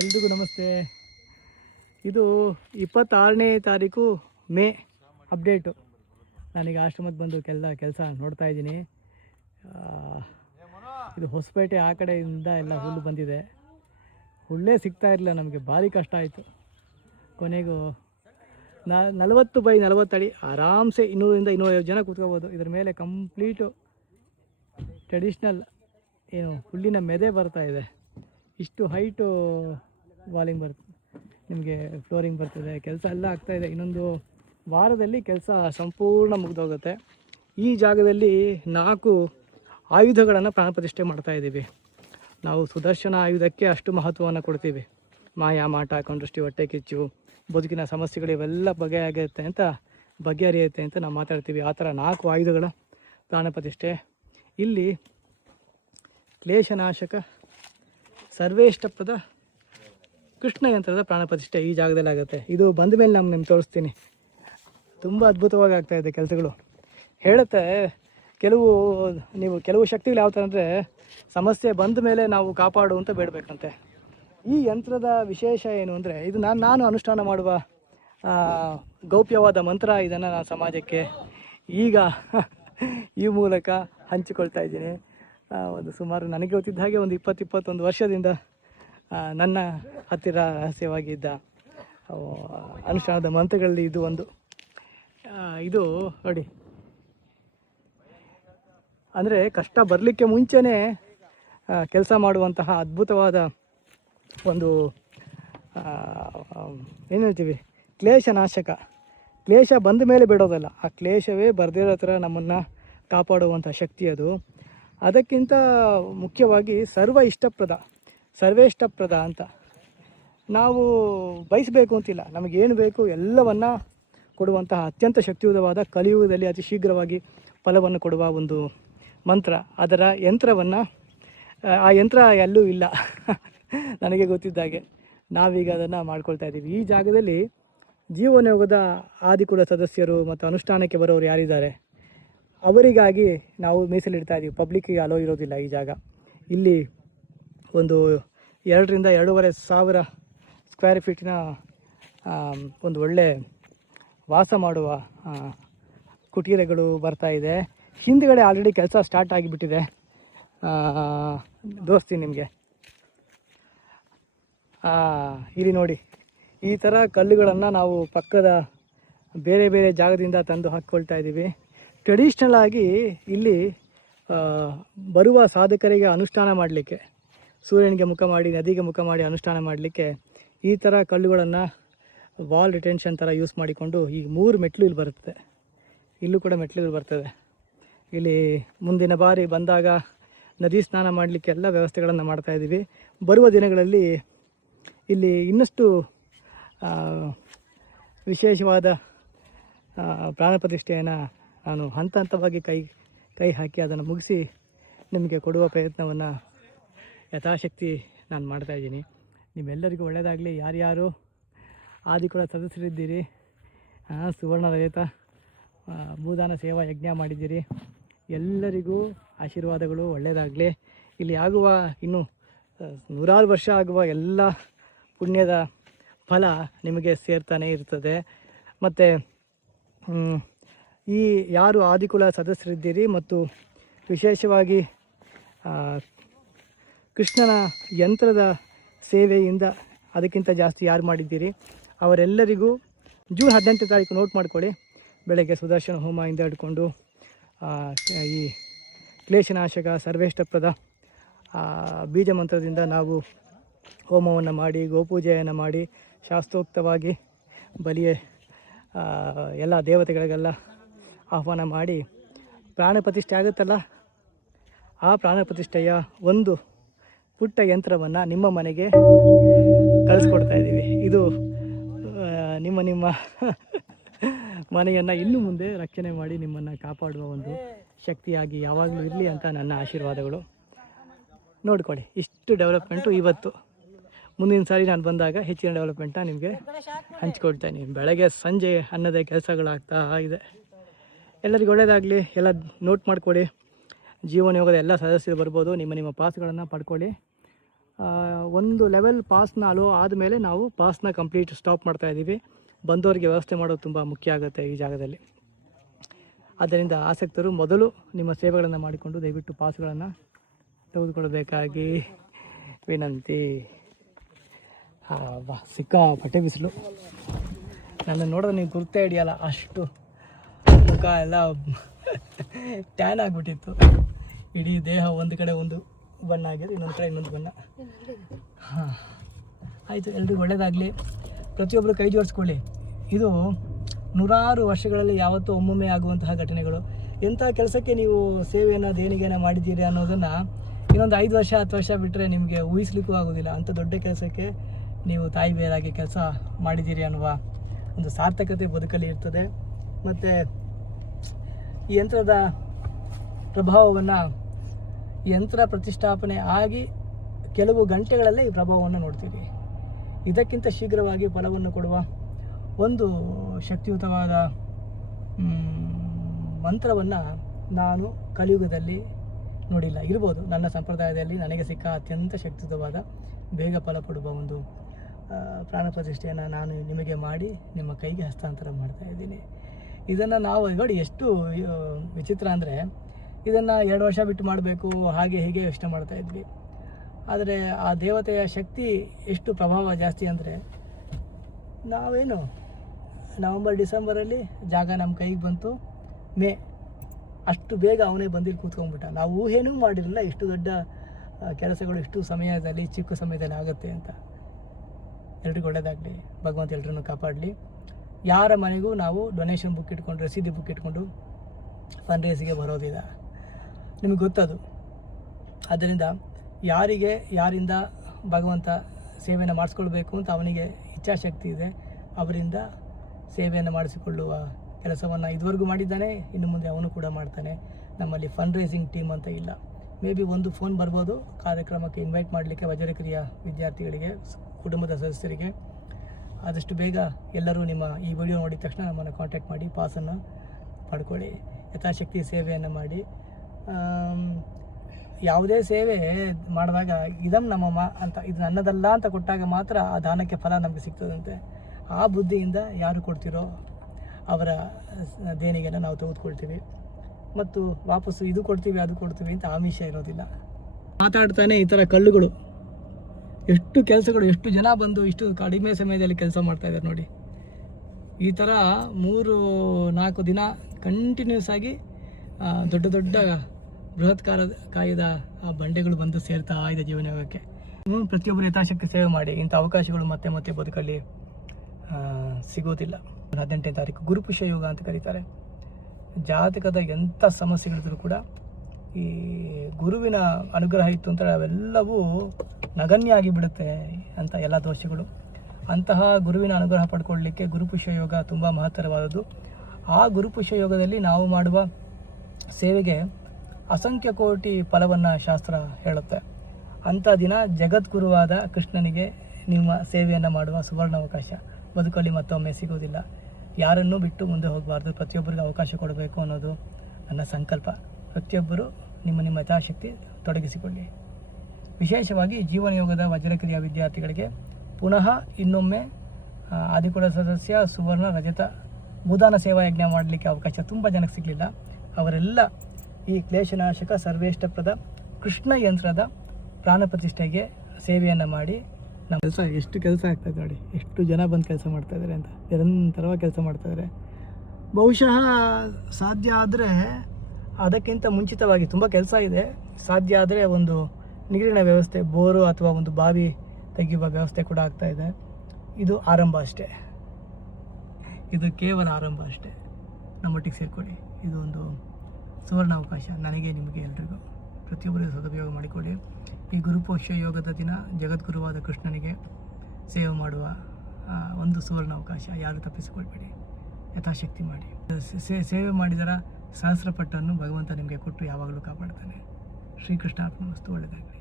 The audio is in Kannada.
ಎಲ್ರಿಗೂ ನಮಸ್ತೆ. ಇದು 26ನೇ ತಾರೀಕು ಮೇ ಅಪ್ಡೇಟು. ನಾನೀಗ ಆಶ್ರಮಕ್ಕೆ ಬಂದು ಕೆಲಸ ನೋಡ್ತಾ ಇದ್ದೀನಿ. ಇದು ಹೊಸಪೇಟೆ ಆ ಕಡೆಯಿಂದ ಎಲ್ಲ ಹುಲ್ಲು ಬಂದಿದೆ. ಹುಲ್ಲೇ ಸಿಗ್ತಾ ಇರಲಿಲ್ಲ, ನಮಗೆ ಭಾರಿ ಕಷ್ಟ ಆಯಿತು. ಕೊನೆಗೂ 40 ಬೈ 40 ಅಡಿ ಆರಾಮ್ಸೆ 200ರಿಂದ 250 ಜನ ಕೂತ್ಕೋಬೋದು. ಇದ್ರ ಮೇಲೆ ಕಂಪ್ಲೀಟು ಟ್ರೆಡಿಷ್ನಲ್ ಏನು ಹುಲ್ಲಿನ ಮೆದೆ ಬರ್ತಾ ಇದೆ. ಇಷ್ಟು ಹೈಟು ವಾಲಿಂಗ್ ಬರ್ತದೆ, ನಿಮಗೆ ಫ್ಲೋರಿಂಗ್ ಬರ್ತದೆ. ಕೆಲಸ ಎಲ್ಲ ಆಗ್ತಾಯಿದೆ. ಇನ್ನೊಂದು ವಾರದಲ್ಲಿ ಕೆಲಸ ಸಂಪೂರ್ಣ ಮುಗಿದೋಗುತ್ತೆ. ಈ ಜಾಗದಲ್ಲಿ 4 ಆಯುಧಗಳನ್ನು ಪ್ರಾಣ ಪ್ರತಿಷ್ಠೆ ಮಾಡ್ತಾಯಿದ್ದೀವಿ. ನಾವು ಸುದರ್ಶನ ಆಯುಧಕ್ಕೆ ಅಷ್ಟು ಮಹತ್ವವನ್ನು ಕೊಡ್ತೀವಿ. ಮಾಯಾ, ಮಾಟ, ಕೊಂದೃಷ್ಟಿ, ಹೊಟ್ಟೆ ಕಿಚ್ಚು, ಬದುಕಿನ ಸಮಸ್ಯೆಗಳು ಇವೆಲ್ಲ ಬಗೆಹರಿಯುತ್ತೆ ಅಂತ ನಾವು ಮಾತಾಡ್ತೀವಿ. ಆ ಥರ 4 ಆಯುಧಗಳ ಪ್ರಾಣ ಪ್ರತಿಷ್ಠೆ. ಇಲ್ಲಿ ಕ್ಲೇಶನಾಶಕ ಸರ್ವೇಷ್ಟಪ್ರದ ಕೃಷ್ಣ ಯಂತ್ರದ ಪ್ರಾಣ ಪ್ರತಿಷ್ಠೆ ಈ ಜಾಗದಲ್ಲಿ ಆಗುತ್ತೆ. ಇದು ಬಂದ ಮೇಲೆ ನಿಮ್ಗೆ ತೋರಿಸ್ತೀನಿ. ತುಂಬ ಅದ್ಭುತವಾಗಿ ಆಗ್ತಾಯಿದೆ ಕೆಲಸಗಳು. ಹೇಳುತ್ತೆ ಕೆಲವು ಶಕ್ತಿಗಳು ಯಾವ ಥರ ಅಂದರೆ, ಸಮಸ್ಯೆ ಬಂದ ಮೇಲೆ ನಾವು ಕಾಪಾಡು ಅಂತ ಬೇಡಬೇಕಂತೆ. ಈ ಯಂತ್ರದ ವಿಶೇಷ ಏನು ಅಂದರೆ, ಇದು ನಾನು ಅನುಷ್ಠಾನ ಮಾಡುವ ಗೌಪ್ಯವಾದ ಮಂತ್ರ. ಇದನ್ನು ನಾನು ಸಮಾಜಕ್ಕೆ ಈಗ ಈ ಮೂಲಕ ಹಂಚಿಕೊಳ್ತಾ ಇದ್ದೀನಿ. ಸುಮಾರು ನನಗೆ ಗೊತ್ತಿದ್ದ ಹಾಗೆ ಒಂದು 20-21 ವರ್ಷದಿಂದ ನನ್ನ ಹತ್ತಿರ ರಹಸ್ಯವಾಗಿದ್ದ ಅನುಷ್ಠಾನದ ಮಂತ್ರಗಳಲ್ಲಿ ಇದು ಒಂದು. ಇದು ನೋಡಿ, ಅಂದರೆ ಕಷ್ಟ ಬರಲಿಕ್ಕೆ ಮುಂಚೆನೇ ಕೆಲಸ ಮಾಡುವಂತಹ ಅದ್ಭುತವಾದ ಒಂದು ಏನು ಹೇಳ್ತೀವಿ, ಕ್ಲೇಶನಾಶಕ. ಕ್ಲೇಶ ಬಂದ ಮೇಲೆ ಬಿಡೋದಲ್ಲ, ಆ ಕ್ಲೇಶವೇ ಬರದಿರೋ ಥರ ನಮ್ಮನ್ನು ಕಾಪಾಡುವಂಥ ಶಕ್ತಿ ಅದು. ಅದಕ್ಕಿಂತ ಮುಖ್ಯವಾಗಿ ಸರ್ವೇಷ್ಟಪ್ರದ ಅಂತ. ನಾವು ಬಯಸಬೇಕು ಅಂತಿಲ್ಲ, ನಮಗೇನು ಬೇಕು ಎಲ್ಲವನ್ನು ಕೊಡುವಂತಹ ಅತ್ಯಂತ ಶಕ್ತಿಯುತವಾದ, ಕಲಿಯುಗದಲ್ಲಿ ಅತಿ ಶೀಘ್ರವಾಗಿ ಫಲವನ್ನು ಕೊಡುವ ಒಂದು ಮಂತ್ರ. ಅದರ ಯಂತ್ರವನ್ನು, ಆ ಯಂತ್ರ ಎಲ್ಲೂ ಇಲ್ಲ ನನಗೆ ಗೊತ್ತಿದ್ದಾಗೆ. ನಾವೀಗ ಅದನ್ನು ಮಾಡ್ಕೊಳ್ತಾ ಇದ್ದೀವಿ. ಈ ಜಾಗದಲ್ಲಿ ಜೀವನಯೋಗದ ಆದಿಕುಲ ಸದಸ್ಯರು ಮತ್ತು ಅನುಷ್ಠಾನಕ್ಕೆ ಬರೋರು ಯಾರಿದ್ದಾರೆ ಅವರಿಗಾಗಿ ನಾವು ಮೀಸಲಿಡ್ತಾ ಇದ್ದೀವಿ. ಪಬ್ಲಿಕ್ಕಿಗೆ ಅಲೋ ಇರೋದಿಲ್ಲ ಈ ಜಾಗ. ಇಲ್ಲಿ ಒಂದು 2ರಿಂದ 2,500 ಸ್ಕ್ವೇರ್ ಫೀಟಿನ ಒಂದು ಒಳ್ಳೆ ವಾಸ ಮಾಡುವ ಕುಟೀರಗಳು ಬರ್ತಾ ಇದೆ. ಹಿಂದ್ಗಡೆ ಆಲ್ರೆಡಿ ಕೆಲಸ ಸ್ಟಾರ್ಟ್ ಆಗಿಬಿಟ್ಟಿದೆ. ತೋರಿಸ್ತೀನಿ ನಿಮಗೆ. ಇಲ್ಲಿ ನೋಡಿ, ಈ ಥರ ಕಲ್ಲುಗಳನ್ನು ನಾವು ಪಕ್ಕದ ಬೇರೆ ಬೇರೆ ಜಾಗದಿಂದ ತಂದು ಹಾಕ್ಕೊಳ್ತಾ ಇದ್ದೀವಿ. ಟ್ರೆಡಿಷ್ನಲ್ ಆಗಿ ಇಲ್ಲಿ ಬರುವ ಸಾಧಕರಿಗೆ ಅನುಷ್ಠಾನ ಮಾಡಲಿಕ್ಕೆ, ಸೂರ್ಯನಿಗೆ ಮುಖ ಮಾಡಿ, ನದಿಗೆ ಮುಖ ಮಾಡಿ ಅನುಷ್ಠಾನ ಮಾಡಲಿಕ್ಕೆ ಈ ಥರ ಕಲ್ಲುಗಳನ್ನು ವಾಲ್ ರಿಟೆನ್ಷನ್ ಥರ ಯೂಸ್ ಮಾಡಿಕೊಂಡು ಈಗ 3 ಮೆಟ್ಲು ಇಲ್ಲಿ ಬರ್ತದೆ. ಇಲ್ಲೂ ಕೂಡ ಮೆಟ್ಲುಗಳು ಬರ್ತದೆ. ಇಲ್ಲಿ ಮುಂದಿನ ಬಾರಿ ಬಂದಾಗ ನದಿ ಸ್ನಾನ ಮಾಡಲಿಕ್ಕೆ ಎಲ್ಲ ವ್ಯವಸ್ಥೆಗಳನ್ನು ಮಾಡ್ತಾಯಿದ್ದೀವಿ. ಬರುವ ದಿನಗಳಲ್ಲಿ ಇಲ್ಲಿ ಇನ್ನಷ್ಟು ವಿಶೇಷವಾದ ಪ್ರಾಣ ಪ್ರತಿಷ್ಠೆಯನ್ನು ನಾನು ಹಂತ ಹಂತವಾಗಿ ಕೈ ಹಾಕಿ ಅದನ್ನು ಮುಗಿಸಿ ನಿಮಗೆ ಕೊಡುವ ಪ್ರಯತ್ನವನ್ನು ಯಥಾಶಕ್ತಿ ನಾನು ಮಾಡ್ತಾಯಿದ್ದೀನಿ. ನಿಮ್ಮೆಲ್ಲರಿಗೂ ಒಳ್ಳೆಯದಾಗಲಿ. ಯಾರ್ಯಾರು ಆದಿಕುಲ ಸದಸ್ಯರಿದ್ದೀರಿ, ಸುವರ್ಣ ರಜತ ಭೂದಾನ ಸೇವಾ ಯಜ್ಞ ಮಾಡಿದ್ದೀರಿ, ಎಲ್ಲರಿಗೂ ಆಶೀರ್ವಾದಗಳು, ಒಳ್ಳೆಯದಾಗಲಿ. ಇಲ್ಲಿ ಆಗುವ ಇನ್ನು 100 ವರ್ಷ ಆಗುವ ಎಲ್ಲ ಪುಣ್ಯದ ಫಲ ನಿಮಗೆ ಸೇರ್ತಾನೆ ಇರ್ತದೆ. ಮತ್ತು ಈ ಯಾರು ಆದಿಕುಲ ಸದಸ್ಯರಿದ್ದೀರಿ ಮತ್ತು ವಿಶೇಷವಾಗಿ ಕೃಷ್ಣನ ಯಂತ್ರದ ಸೇವೆಯಿಂದ ಅದಕ್ಕಿಂತ ಜಾಸ್ತಿ ಯಾರು ಮಾಡಿದ್ದೀರಿ ಅವರೆಲ್ಲರಿಗೂ ಜೂನ್ 18ನೇ ತಾರೀಕು ನೋಟ್ ಮಾಡ್ಕೊಳ್ಳಿ. ಬೆಳಗ್ಗೆ ಸುದರ್ಶನ ಹೋಮದಿಂದ ಹಿಡ್ಕೊಂಡು ಈ ಕ್ಲೇಶನಾಶಕ ಸರ್ವೇಷ್ಟಪ್ರದ ಬೀಜ ಮಂತ್ರದಿಂದ ನಾವು ಹೋಮವನ್ನು ಮಾಡಿ, ಗೋಪೂಜೆಯನ್ನು ಮಾಡಿ, ಶಾಸ್ತ್ರೋಕ್ತವಾಗಿ ಬಲಿಯೇ ಎಲ್ಲ ದೇವತೆಗಳಿಗೆಲ್ಲ ಆಹ್ವಾನ ಮಾಡಿ ಪ್ರಾಣ ಪ್ರತಿಷ್ಠೆ ಆಗುತ್ತಲ್ಲ, ಆ ಪ್ರಾಣ ಪ್ರತಿಷ್ಠೆಯ ಒಂದು ಪುಟ್ಟ ಯಂತ್ರವನ್ನು ನಿಮ್ಮ ಮನೆಗೆ ಕಳಿಸ್ಕೊಡ್ತಾ ಇದ್ದೀವಿ. ಇದು ನಿಮ್ಮ ಮನೆಯನ್ನು ಇನ್ನು ಮುಂದೆ ರಕ್ಷಣೆ ಮಾಡಿ ನಿಮ್ಮನ್ನು ಕಾಪಾಡುವ ಒಂದು ಶಕ್ತಿಯಾಗಿ ಯಾವಾಗಲೂ ಇರಲಿ ಅಂತ ನನ್ನ ಆಶೀರ್ವಾದಗಳು. ನೋಡ್ಕೊಳ್ಳಿ, ಇಷ್ಟು ಡೆವಲಪ್ಮೆಂಟು ಇವತ್ತು. ಮುಂದಿನ ಸಾರಿ ನಾನು ಬಂದಾಗ ಹೆಚ್ಚಿನ ಡೆವಲಪ್ಮೆಂಟನ್ನ ನಿಮಗೆ ಹಂಚ್ಕೊಳ್ತೇನೆ. ಬೆಳಗ್ಗೆ ಸಂಜೆ ಅನ್ನದೇ ಕೆಲಸಗಳಾಗ್ತಾ ಇದೆ. ಎಲ್ಲರಿಗೂ ಒಳ್ಳೆಯದಾಗಲಿ. ಎಲ್ಲ ನೋಟ್ ಮಾಡ್ಕೊಳ್ಳಿ. ಜೀವನಯೋಗದ ಎಲ್ಲ ಸದಸ್ಯರು ಬರ್ಬೋದು. ನಿಮ್ಮ ಪಾಸ್ಗಳನ್ನು ಪಡ್ಕೊಳ್ಳಿ. ಒಂದು ಲೆವೆಲ್ ಪಾಸ್ನ ಅಲೋ ಆದಮೇಲೆ ನಾವು ಪಾಸ್ನ ಕಂಪ್ಲೀಟ್ ಸ್ಟಾಪ್ ಮಾಡ್ತಾಯಿದ್ದೀವಿ. ಬಂದವರಿಗೆ ವ್ಯವಸ್ಥೆ ಮಾಡೋದು ತುಂಬ ಮುಖ್ಯ ಆಗುತ್ತೆ ಈ ಜಾಗದಲ್ಲಿ. ಆದ್ದರಿಂದ ಆಸಕ್ತರು ಮೊದಲು ನಿಮ್ಮ ಸೇವೆಗಳನ್ನು ಮಾಡಿಕೊಂಡು ದಯವಿಟ್ಟು ಪಾಸ್ಗಳನ್ನು ತೆಗೆದುಕೊಳ್ಳಬೇಕಾಗಿ ವಿನಂತಿ. ಸಿಕ್ಕಾಪಟ್ಟೆ ಬಿಸಿಲು. ನನ್ನ ನೋಡಿದ್ರೆ ನೀವು ಗುರ್ತೇ ಹಿಡಿಯಲ್ಲ, ಅಷ್ಟು ಮುಖ ಎಲ್ಲ ಟ್ಯಾನ್ ಆಗಿಬಿಟ್ಟಿತ್ತು. ಇಡೀ ದೇಹ ಒಂದು ಕಡೆ ಒಂದು ಬಣ್ಣ ಆಗಿದೆ, ಇನ್ನೊಂದು ಕಡೆ ಇನ್ನೊಂದು ಬಣ್ಣ. ಹಾಂ, ಆಯಿತು. ಎಲ್ರಿಗೂ ಒಳ್ಳೆಯದಾಗಲಿ. ಪ್ರತಿಯೊಬ್ಬರು ಕೈ ಜೋಡಿಸ್ಕೊಳ್ಳಿ. ಇದು ನೂರಾರು ವರ್ಷಗಳಲ್ಲಿ ಯಾವತ್ತೂ ಒಮ್ಮೊಮ್ಮೆ ಆಗುವಂತಹ ಘಟನೆಗಳು. ಎಂಥ ಕೆಲಸಕ್ಕೆ ನೀವು ಸೇವೆಯನ್ನು ದೇಣಿಗೆಯನ್ನು ಮಾಡಿದ್ದೀರಿ ಅನ್ನೋದನ್ನು ಇನ್ನೊಂದು 5 ವರ್ಷ 10 ವರ್ಷ ಬಿಟ್ಟರೆ ನಿಮಗೆ ಊಹಿಸ್ಲಿಕ್ಕೂ ಆಗೋದಿಲ್ಲ. ಅಂಥ ದೊಡ್ಡ ಕೆಲಸಕ್ಕೆ ನೀವು ತಾಯಿ ಬೇರಾಗಿ ಕೆಲಸ ಮಾಡಿದ್ದೀರಿ ಅನ್ನುವ ಒಂದು ಸಾರ್ಥಕತೆ ಬದುಕಲ್ಲಿ ಇರ್ತದೆ. ಮತ್ತು ಈ ಯಂತ್ರದ ಪ್ರಭಾವವನ್ನು, ಯಂತ್ರ ಪ್ರತಿಷ್ಠಾಪನೆ ಆಗಿ ಕೆಲವು ಗಂಟೆಗಳಲ್ಲೇ ಈ ಪ್ರಭಾವವನ್ನು ನೋಡ್ತೀರಿ. ಇದಕ್ಕಿಂತ ಶೀಘ್ರವಾಗಿ ಫಲವನ್ನು ಕೊಡುವ ಒಂದು ಶಕ್ತಿಯುತವಾದ ಮಂತ್ರವನ್ನು ನಾನು ಕಲಿಯುಗದಲ್ಲಿ ನೋಡಿಲ್ಲ. ಇರ್ಬೋದು, ನನ್ನ ಸಂಪ್ರದಾಯದಲ್ಲಿ ನನಗೆ ಸಿಕ್ಕ ಅತ್ಯಂತ ಶಕ್ತಿಯುತವಾದ ಬೇಗ ಫಲ ಕೊಡುವ ಒಂದು ಪ್ರಾಣ ಪ್ರತಿಷ್ಠೆಯನ್ನು ನಾನು ನಿಮಗೆ ಮಾಡಿ ನಿಮ್ಮ ಕೈಗೆ ಹಸ್ತಾಂತರ ಮಾಡ್ತಾಯಿದ್ದೀನಿ. ಇದನ್ನು ನಾವು ನೋಡಿ ಎಷ್ಟು ವಿಚಿತ್ರ ಅಂದರೆ, ಇದನ್ನು 2 ವರ್ಷ ಬಿಟ್ಟು ಮಾಡಬೇಕು ಹಾಗೆ ಹೀಗೆ ಯೋಚನೆ ಮಾಡ್ತಾಯಿದ್ವಿ. ಆದರೆ ಆ ದೇವತೆಯ ಶಕ್ತಿ ಎಷ್ಟು ಪ್ರಭಾವ ಜಾಸ್ತಿ ಅಂದರೆ, ನಾವೇನು ನವಂಬರ್ ಡಿಸೆಂಬರಲ್ಲಿ ಜಾಗ ನಮ್ಮ ಕೈಗೆ ಬಂತು, ಮೇ ಅಷ್ಟು ಬೇಗ ಅವನೇ ಬಂದಿಲ್ಲಿ ಕೂತ್ಕೊಂಡ್ಬಿಟ್ಟ. ನಾವು ಊಹೆನೂ ಮಾಡಿರಲಿಲ್ಲ ಇಷ್ಟು ದೊಡ್ಡ ಕೆಲಸಗಳು ಇಷ್ಟು ಸಮಯದಲ್ಲಿ, ಚಿಕ್ಕ ಸಮಯದಲ್ಲಿ ಆಗುತ್ತೆ ಅಂತ. ಎಲ್ರಿಗೂ ಒಳ್ಳೆಯದಾಗಲಿ. ಭಗವಂತ ಎಲ್ರನ್ನೂ ಕಾಪಾಡಲಿ. ಯಾರ ಮನೆಗೂ ನಾವು ಡೊನೇಷನ್ ಬುಕ್ ಇಟ್ಕೊಂಡು, ರಸೀದಿ ಬುಕ್ ಇಟ್ಕೊಂಡು ಫಂಡ್ ರೇಸಿಗೆ ಬರೋದಿಲ್ಲ, ನಿಮಗೆ ಗೊತ್ತದು. ಆದ್ದರಿಂದ ಯಾರಿಂದ ಭಗವಂತ ಸೇವೆಯನ್ನು ಮಾಡಿಸ್ಕೊಳ್ಬೇಕು ಅಂತ ಅವನಿಗೆ ಇಚ್ಛಾಶಕ್ತಿ ಇದೆ, ಅವರಿಂದ ಸೇವೆಯನ್ನು ಮಾಡಿಸಿಕೊಳ್ಳುವ ಕೆಲಸವನ್ನು ಇದುವರೆಗೂ ಮಾಡಿದ್ದಾನೆ, ಇನ್ನು ಮುಂದೆ ಅವನು ಕೂಡ ಮಾಡ್ತಾನೆ. ನಮ್ಮಲ್ಲಿ ಫಂಡ್ ರೇಸಿಂಗ್ ಟೀಮ್ ಅಂತ ಇಲ್ಲ. ಮೇ ಬಿ ಒಂದು ಫೋನ್ ಬರ್ಬೋದು ಕಾರ್ಯಕ್ರಮಕ್ಕೆ ಇನ್ವೈಟ್ ಮಾಡಲಿಕ್ಕೆ ವಜ್ರಕ್ರಿಯಾ ವಿದ್ಯಾರ್ಥಿಗಳಿಗೆ, ಕುಟುಂಬದ ಸದಸ್ಯರಿಗೆ. ಆದಷ್ಟು ಬೇಗ ಎಲ್ಲರೂ ನಿಮ್ಮ ಈ ವಿಡಿಯೋ ನೋಡಿದ ತಕ್ಷಣ ನಮ್ಮನ್ನು ಕಾಂಟ್ಯಾಕ್ಟ್ ಮಾಡಿ ಪಾಸನ್ನು ಪಡ್ಕೊಳ್ಳಿ. ಯಥಾಶಕ್ತಿ ಸೇವೆಯನ್ನು ಮಾಡಿ. ಯಾವುದೇ ಸೇವೆ ಮಾಡಿದಾಗ ಇದಂ ನಮ್ಮಮ್ಮ ಅಂತ, ಇದು ನನ್ನದಲ್ಲ ಅಂತ ಕೊಟ್ಟಾಗ ಮಾತ್ರ ಆ ದಾನಕ್ಕೆ ಫಲ ನಮಗೆ ಸಿಗ್ತದಂತೆ. ಆ ಬುದ್ಧಿಯಿಂದ ಯಾರು ಕೊಡ್ತಿರೋ ಅವರ ದೇಣಿಗೆಯನ್ನು ನಾವು ತೆಗೆದುಕೊಳ್ತೀವಿ ಮತ್ತು ವಾಪಸ್ಸು ಇದು ಕೊಡ್ತೀವಿ ಅದು ಕೊಡ್ತೀವಿ ಅಂತ ಆಮಿಷ ಇರೋದಿಲ್ಲ. ಮಾತಾಡ್ತಾನೆ ಈ ಥರ ಕಲ್ಲುಗಳು, ಎಷ್ಟು ಕೆಲಸಗಳು, ಎಷ್ಟು ಜನ ಬಂದು ಇಷ್ಟು ಕಡಿಮೆ ಸಮಯದಲ್ಲಿ ಕೆಲಸ ಮಾಡ್ತಾಯಿದ್ದಾರೆ ನೋಡಿ. ಈ ಥರ 3-4 ದಿನ ಕಂಟಿನ್ಯೂಸ್ ಆಗಿ ದೊಡ್ಡ ದೊಡ್ಡ ಕಾಯದ ಬಂಡೆಗಳು ಬಂದು ಸೇರ್ತಾ ಇದೆ ಜೀವನಯೋಗಕ್ಕೆ. ಪ್ರತಿಯೊಬ್ಬರು ಯಥಾಶಕ್ತಿ ಸೇವೆ ಮಾಡಿ. ಇಂಥ ಅವಕಾಶಗಳು ಮತ್ತೆ ಮತ್ತೆ ಬದುಕಲ್ಲಿ ಸಿಗೋದಿಲ್ಲ. 18ನೇ ತಾರೀಕು ಗುರುಪುಷ್ಯ ಯೋಗ ಅಂತ ಕರೀತಾರೆ. ಜಾತಕದ ಎಂಥ ಸಮಸ್ಯೆಗಳಿದ್ರೂ ಕೂಡ ಈ ಗುರುವಿನ ಅನುಗ್ರಹ ಇತ್ತು ಅಂತ ಅವೆಲ್ಲವೂ ನಗಣ್ಯ ಆಗಿಬಿಡುತ್ತೆ ಅಂತ ಎಲ್ಲ ದೋಷಗಳು. ಅಂತಹ ಗುರುವಿನ ಅನುಗ್ರಹ ಪಡ್ಕೊಳ್ಳಲಿಕ್ಕೆ ಗುರುಪುಷ್ಯ ಯೋಗ ತುಂಬ ಮಹತ್ತರವಾದದ್ದು. ಆ ಗುರುಪುಷ್ಯ ಯೋಗದಲ್ಲಿ ನಾವು ಮಾಡುವ ಸೇವೆಗೆ ಅಸಂಖ್ಯ ಕೋಟಿ ಫಲವನ್ನು ಶಾಸ್ತ್ರ ಹೇಳುತ್ತೆ. ಅಂಥ ದಿನ ಜಗದ್ಗುರುವಾದ ಕೃಷ್ಣನಿಗೆ ನಿಮ್ಮ ಸೇವೆಯನ್ನು ಮಾಡುವ ಸುವರ್ಣಾವಕಾಶ ಬದುಕಲ್ಲಿ ಮತ್ತೊಮ್ಮೆ ಸಿಗೋದಿಲ್ಲ. ಯಾರನ್ನೂ ಬಿಟ್ಟು ಮುಂದೆ ಹೋಗಬಾರ್ದು, ಪ್ರತಿಯೊಬ್ಬರಿಗೂ ಅವಕಾಶ ಕೊಡಬೇಕು ಅನ್ನೋದು ನನ್ನ ಸಂಕಲ್ಪ. ಪ್ರತಿಯೊಬ್ಬರು ನಿಮ್ಮ ಯಥಾಶಕ್ತಿ ತೊಡಗಿಸಿಕೊಳ್ಳಿ. ವಿಶೇಷವಾಗಿ ಜೀವನಯೋಗದ ವಜ್ರಕ್ರಿಯಾ ವಿದ್ಯಾರ್ಥಿಗಳಿಗೆ ಪುನಃ ಇನ್ನೊಮ್ಮೆ ಆದಿಕುಲ ಸದಸ್ಯ ಸುವರ್ಣ ರಜತ ಭೂದಾನ ಸೇವಾ ಯಜ್ಞ ಮಾಡಲಿಕ್ಕೆ ಅವಕಾಶ ತುಂಬ ಜನಕ್ಕೆ ಸಿಗಲಿಲ್ಲ. ಅವರೆಲ್ಲ ಈ ಕ್ಲೇಶನಾಶಕ ಸರ್ವೇಷ್ಟಪ್ರದ ಕೃಷ್ಣ ಯಂತ್ರದ ಪ್ರಾಣ ಪ್ರತಿಷ್ಠೆಗೆ ಸೇವೆಯನ್ನು ಮಾಡಿ ನಮ್ಮ ಎಷ್ಟು ಕೆಲಸ ಆಗ್ತಾಯಿದೆ ನೋಡಿ, ಎಷ್ಟು ಜನ ಬಂದು ಕೆಲಸ ಮಾಡ್ತಾಯಿದ್ದಾರೆ ಅಂತ, ನಿರಂತರವಾಗಿ ಕೆಲಸ ಮಾಡ್ತಾಯಿದ್ದಾರೆ. ಬಹುಶಃ ಸಾಧ್ಯ ಆದರೆ ಅದಕ್ಕಿಂತ ಮುಂಚಿತವಾಗಿ ತುಂಬ ಕೆಲಸ ಇದೆ. ಸಾಧ್ಯ ಆದರೆ ಒಂದು ನೀರಿನ ವ್ಯವಸ್ಥೆ, ಬೋರು ಅಥವಾ ಒಂದು ಬಾವಿ ತೆಗೆಯುವ ವ್ಯವಸ್ಥೆ ಕೂಡ ಆಗ್ತಾಯಿದೆ. ಇದು ಆರಂಭ ಅಷ್ಟೇ, ಇದು ಕೇವಲ ಆರಂಭ ಅಷ್ಟೇ. ನಮ್ಮೊಟ್ಟಿಗೆ ಸೇರಿಕೊಳ್ಳಿ. ಇದು ಒಂದು ಸುವರ್ಣ ಅವಕಾಶ, ನನಗೆ ನಿಮಗೆ ಎಲ್ರಿಗೂ. ಪ್ರತಿಯೊಬ್ಬರಿಗೂ ಸದುಪಯೋಗ ಮಾಡಿಕೊಳ್ಳಿ. ಈ ಗುರುಪುಷ್ಯ ಯೋಗದ ದಿನ ಜಗದ್ಗುರುವಾದ ಕೃಷ್ಣನಿಗೆ ಸೇವೆ ಮಾಡುವ ಒಂದು ಸುವರ್ಣ ಅವಕಾಶ, ಯಾರು ತಪ್ಪಿಸಿಕೊಳ್ಬೇಡಿ. ಯಥಾಶಕ್ತಿ ಮಾಡಿ. ಸೇವೆ ಮಾಡಿದರ ಸಹಸ್ರಪಟ್ಟನ್ನು ಭಗವಂತ ನಿಮಗೆ ಕೊಟ್ಟು ಯಾವಾಗಲೂ ಕಾಪಾಡ್ತಾನೆ. ಶ್ರೀಕೃಷ್ಣ ಅರ್ಪಣಮಸ್ತು. ಒಳ್ಳೆಯದಾಗಲಿ.